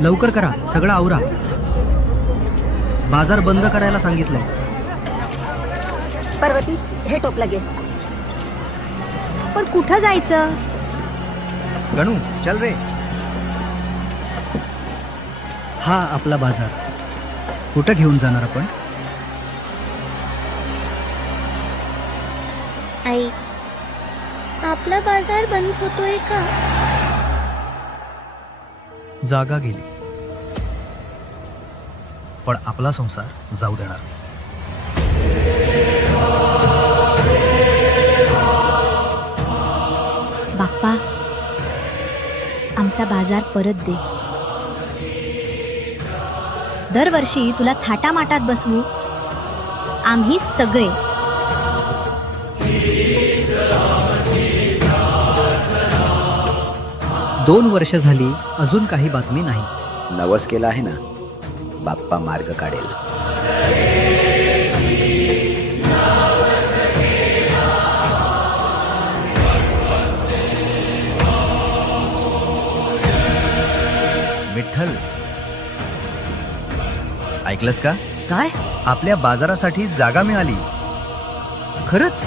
लवकर करा, सगळं आवरा. बाजार बंद करायला सांगितलंय. पर्वती, हे टोपलं घे. पण कुठं जायचं? गणू चल रे. हा आपला बाजार. कुठं घेऊन जाणार आपण? आई, आपला बाजार बंद होतोय का? जागा गेली, पण आपला संसार जाऊ देणार नाही. बाप्पा, आमचा बाजार परत दे. दरवर्षी तुला थाटामाटात बसवू आम्ही सगळे. दोन वर्ष झाली, अजून काही बातमी नाही. नवस केला आहे ना, बाप्पा मार्ग काढेल. विठ्ठल, ऐकलंस का? काय? आपल्या बाजारासाठी जागा मिळाली. खरंच?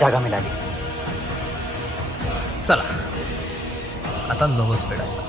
जागा मिळाली. चला आता नवस फेडायचा.